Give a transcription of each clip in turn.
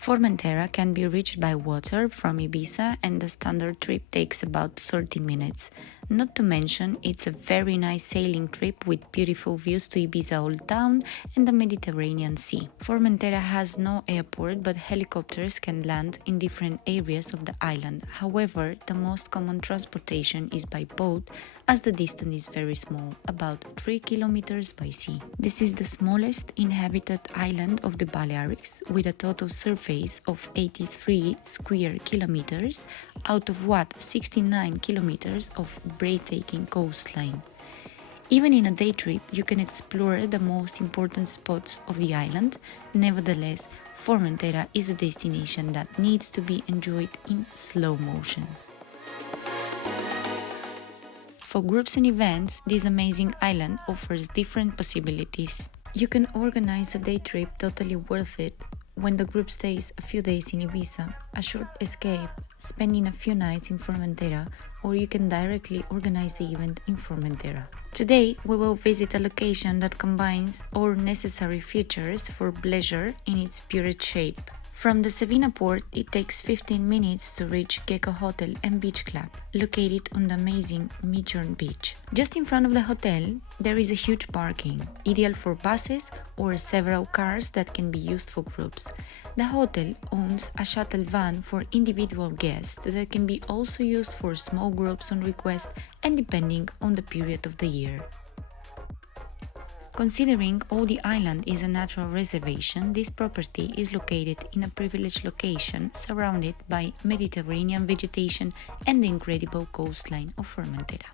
Formentera can be reached by water from Ibiza, and the standard trip takes about 30 minutes. Not to mention, it's a very nice sailing trip with beautiful views to Ibiza Old Town and the Mediterranean Sea. Formentera has no airport, but helicopters can land in different areas of the island. However, the most common transportation is by boat, as the distance is very small, about 3 kilometers by sea. This is the smallest inhabited island of the Balearics, with a total surface of 83 square kilometers, out of what 69 kilometers of breathtaking coastline. Even in a day trip, you can explore the most important spots of the island. Nevertheless, Formentera is a destination that needs to be enjoyed in slow motion. For groups and events, this amazing island offers different possibilities. You can organize a day trip totally worth it when the group stays a few days in Ibiza, a short escape, spending a few nights in Formentera, or you can directly organize the event in Formentera. Today, we will visit a location that combines all necessary features for pleasure in its purest shape. From the Sevilla port, it takes 15 minutes to reach Gecko Hotel and Beach Club, located on the amazing Midjourn beach. Just in front of the hotel, there is a huge parking, ideal for buses or several cars that can be used for groups. The hotel owns a shuttle van for individual guests that can be also used for small groups on request and depending on the period of the year. Considering all the island is a natural reservation, this property is located in a privileged location surrounded by Mediterranean vegetation and the incredible coastline of Formentera.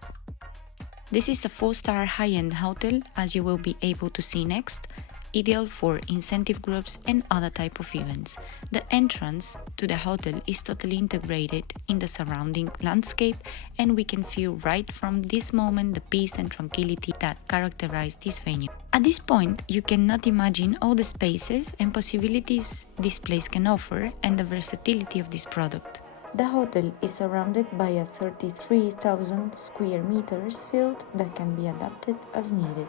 This is a 4-star high-end hotel, as you will be able to see next, ideal for incentive groups and other type of events. The entrance to the hotel is totally integrated in the surrounding landscape, and we can feel right from this moment the peace and tranquility that characterize this venue. At this point, you cannot imagine all the spaces and possibilities this place can offer and the versatility of this product. The hotel is surrounded by a 33,000 square meters field that can be adapted as needed.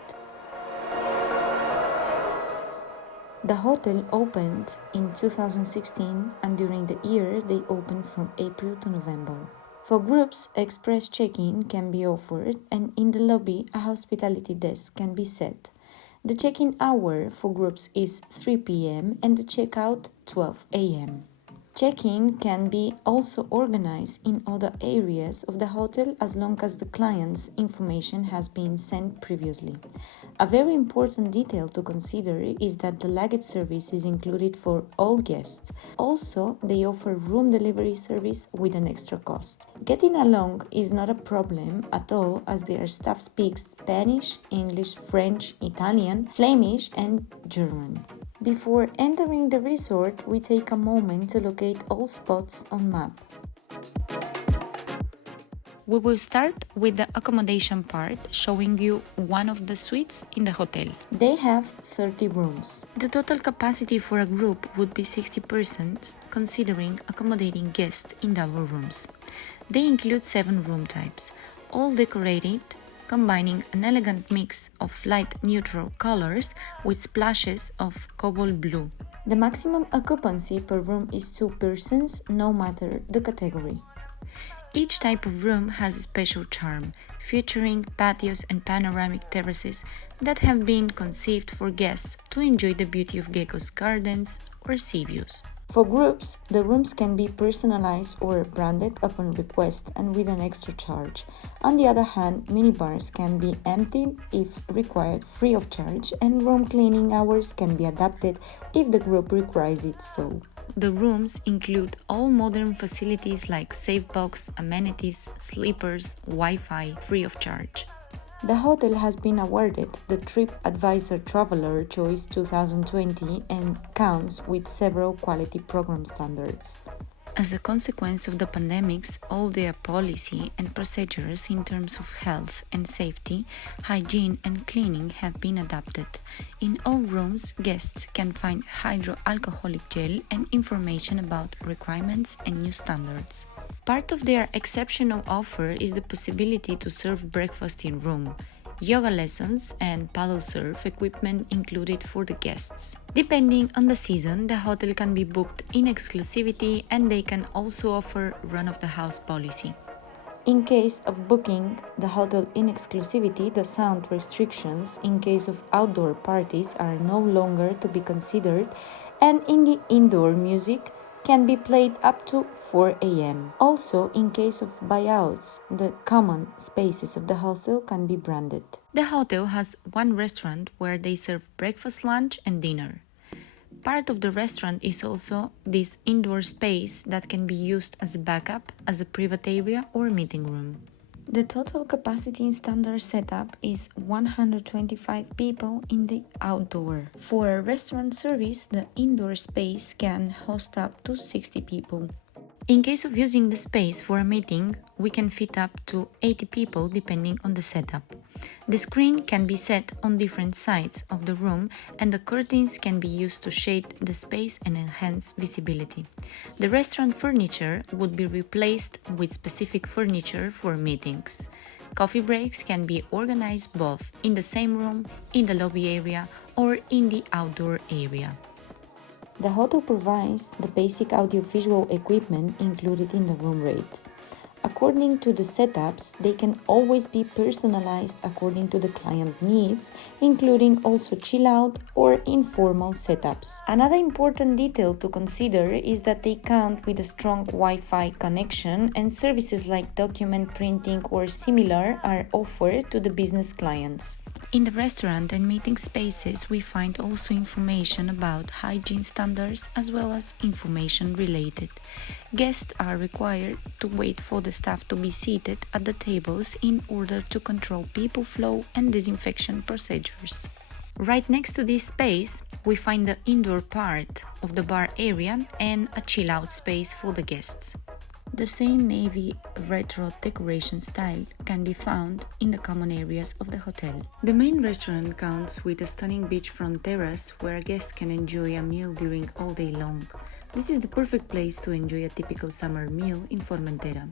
The hotel opened in 2016, and during the year they opened from April to November. For groups, express check-in can be offered, and in the lobby a hospitality desk can be set. The check-in hour for groups is 3 p.m. and the check-out 12 a.m. Check-in can be also organized in other areas of the hotel as long as the client's information has been sent previously. A very important detail to consider is that the luggage service is included for all guests. Also, they offer room delivery service with an extra cost. Getting along is not a problem at all, as their staff speaks Spanish, English, French, Italian, Flemish, and German. Before entering the resort, we take a moment to locate all spots on map. We will start with the accommodation part, showing you one of the suites in the hotel. They have 30 rooms. The total capacity for a group would be 60%, considering accommodating guests in double rooms. They include 7 room types, all decorated, combining an elegant mix of light neutral colors with splashes of cobalt blue. The maximum occupancy per room is 2 persons, no matter the category. Each type of room has a special charm, featuring patios and panoramic terraces that have been conceived for guests to enjoy the beauty of Gecko's gardens or sea views. For groups, the rooms can be personalized or branded upon request and with an extra charge. On the other hand, minibars can be emptied if required free of charge, and room cleaning hours can be adapted if the group requires it so. The rooms include all modern facilities like safe box, amenities, sleepers, Wi-Fi, free of charge. The hotel has been awarded the TripAdvisor Traveler Choice 2020 and counts with several quality program standards. As a consequence of the pandemics, all their policy and procedures in terms of health and safety, hygiene and cleaning have been adapted. In all rooms, guests can find hydroalcoholic gel and information about requirements and new standards. Part of their exceptional offer is the possibility to serve breakfast in room. yoga lessons and paddle surf equipment included for the guests. Depending on the season, the hotel can be booked in exclusivity and they can also offer run-of-the-house policy. In case of booking the hotel in exclusivity, the sound restrictions in case of outdoor parties are no longer to be considered, and in the indoor music can be played up to 4 a.m. Also, in case of buyouts, the common spaces of the hotel can be branded. The hotel has one restaurant where they serve breakfast, lunch, and dinner. Part of the restaurant is also this indoor space that can be used as a backup, as a private area or meeting room. The total capacity in standard setup is 125 people in the outdoor. For a restaurant service, the indoor space can host up to 60 people. In case of using the space for a meeting, we can fit up to 80 people depending on the setup. The screen can be set on different sides of the room and the curtains can be used to shade the space and enhance visibility. The restaurant furniture would be replaced with specific furniture for meetings. Coffee breaks can be organized both in the same room, in the lobby area, or in the outdoor area. The hotel provides the basic audiovisual equipment included in the room rate. According to the setups, they can always be personalized according to the client needs, including also chill-out or informal setups. Another important detail to consider is that they count with a strong Wi-Fi connection, and services like document printing or similar are offered to the business clients. In the restaurant and meeting spaces, we find also information about hygiene standards as well as information related. Guests are required to wait for the staff to be seated at the tables in order to control people flow and disinfection procedures. Right next to this space, we find the indoor part of the bar area and a chill-out space for the guests. The same navy retro decoration style can be found in the common areas of the hotel. The main restaurant counts with a stunning beachfront terrace where guests can enjoy a meal during all day long. This is the perfect place to enjoy a typical summer meal in Formentera.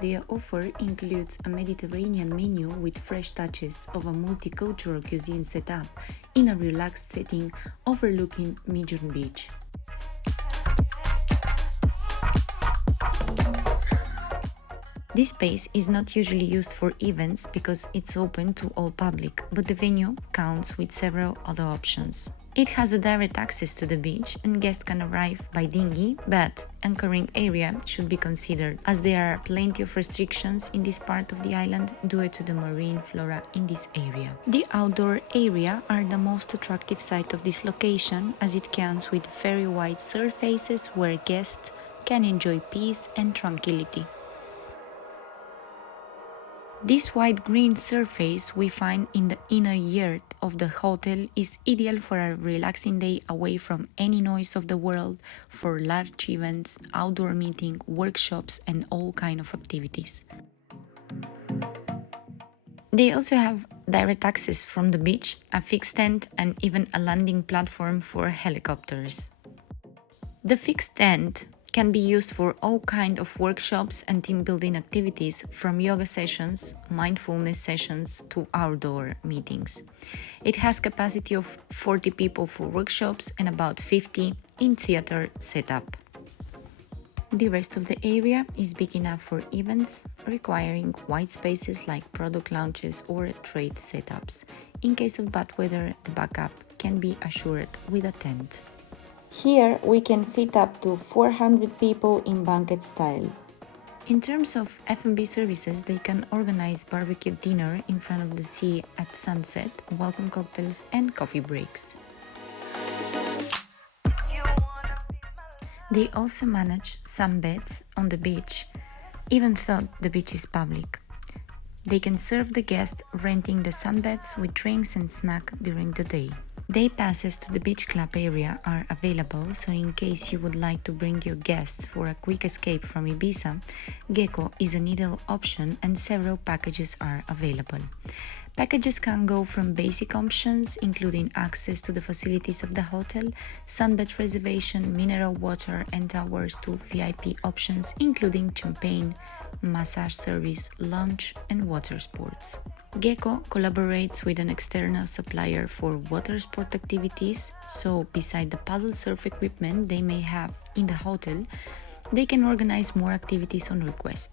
The offer includes a Mediterranean menu with fresh touches of a multicultural cuisine setup in a relaxed setting overlooking Midjorn Beach. This space is not usually used for events because it's open to all public, but the venue counts with several other options. It has a direct access to the beach and guests can arrive by dinghy, but anchoring area should be considered as there are plenty of restrictions in this part of the island due to the marine flora in this area. The outdoor area are the most attractive site of this location as it counts with very wide surfaces where guests can enjoy peace and tranquility. This white green surface we find in the inner yard of the hotel is ideal for a relaxing day away from any noise of the world for large events, outdoor meeting, workshops and all kinds of activities. They also have direct access from the beach, a fixed tent and even a landing platform for helicopters. The fixed tent can be used for all kinds of workshops and team building activities, from yoga sessions, mindfulness sessions to outdoor meetings. It has capacity of 40 people for workshops and about 50 in theater setup. The rest of the area is big enough for events requiring wide spaces like product launches or trade setups. In case of bad weather, the backup can be assured with a tent. Here we can fit up to 400 people in banquet style. In terms of F&B services, they can organize barbecue dinner in front of the sea at sunset, welcome cocktails and coffee breaks. They also manage sunbeds on the beach, even though the beach is public. They can serve the guests renting the sunbeds with drinks and snack during the day. Day passes to the beach club area are available, so in case you would like to bring your guests for a quick escape from Ibiza, Gecko is an ideal option and several packages are available. Packages can go from basic options, including access to the facilities of the hotel, sunbed reservation, mineral water, and towers, to VIP options, including champagne, massage service, lounge, and water sports. Gecko collaborates with an external supplier for water sport activities, so beside the paddle surf equipment they may have in the hotel, they can organize more activities on request.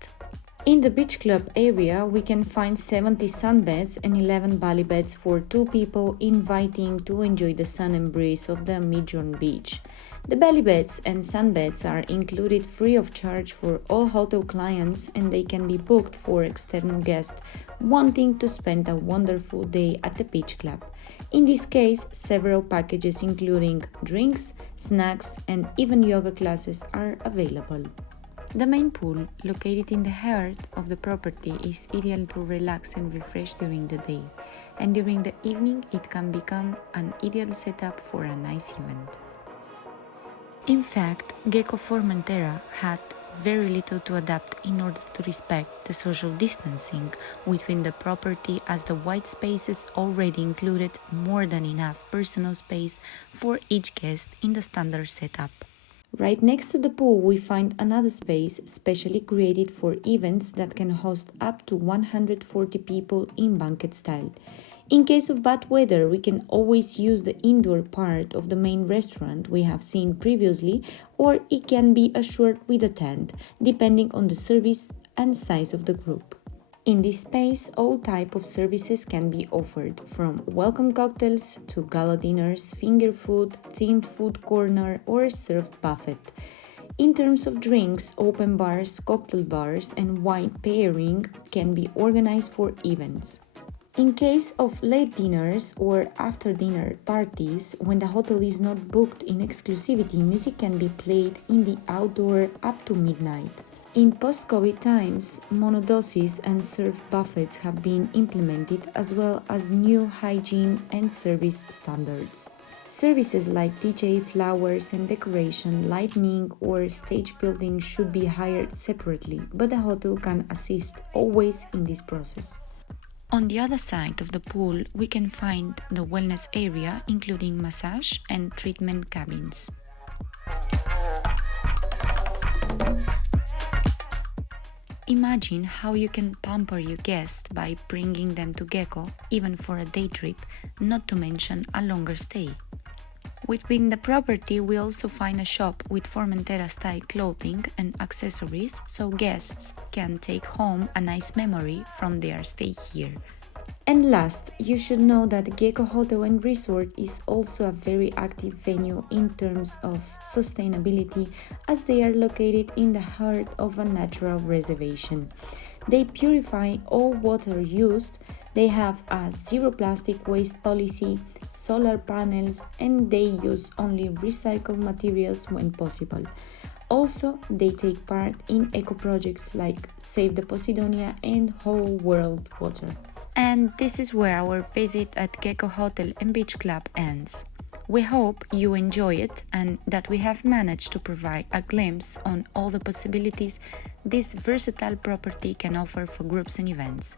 In the beach club area, we can find 70 sunbeds and 11 valley beds for 2 people, inviting to enjoy the sun and breeze of the Midron beach. The valley beds and sunbeds are included free of charge for all hotel clients, and they can be booked for external guests wanting to spend a wonderful day at the beach club. In this case, several packages including drinks, snacks, and even yoga classes are available. The main pool, located in the heart of the property, is ideal to relax and refresh during the day, and during the evening it can become an ideal setup for a nice event. In fact, Gecko Formentera had very little to adapt in order to respect the social distancing within the property, as the white spaces already included more than enough personal space for each guest in the standard setup. Right next to the pool, we find another space specially created for events that can host up to 140 people in banquet style. In case of bad weather, we can always use the indoor part of the main restaurant we have seen previously, or it can be assured with a tent, depending on the service and size of the group. In this space, all types of services can be offered, from welcome cocktails to gala dinners, finger food, themed food corner, or served buffet. In terms of drinks, open bars, cocktail bars, and wine pairing can be organized for events. In case of late dinners or after dinner parties, when the hotel is not booked in exclusivity, music can be played in the outdoor up to midnight. In post-COVID times, monodoses and served buffets have been implemented, as well as new hygiene and service standards. Services like DJ, flowers and decoration, lighting or stage building should be hired separately, but the hotel can assist always in this process. On the other side of the pool, we can find the wellness area, including massage and treatment cabins. Imagine how you can pamper your guests by bringing them to Gecko, even for a day trip, not to mention a longer stay. Within the property, we also find a shop with Formentera-style clothing and accessories, so guests can take home a nice memory from their stay here. And last, you should know that Gecko Hotel and Resort is also a very active venue in terms of sustainability, as they are located in the heart of a natural reservation. They purify all water used, they have a zero plastic waste policy, solar panels, and they use only recycled materials when possible. Also, they take part in eco-projects like Save the Posidonia and Whole World Water. And this is where our visit at Gecko Hotel and Beach Club ends. We hope you enjoy it and that we have managed to provide a glimpse on all the possibilities this versatile property can offer for groups and events.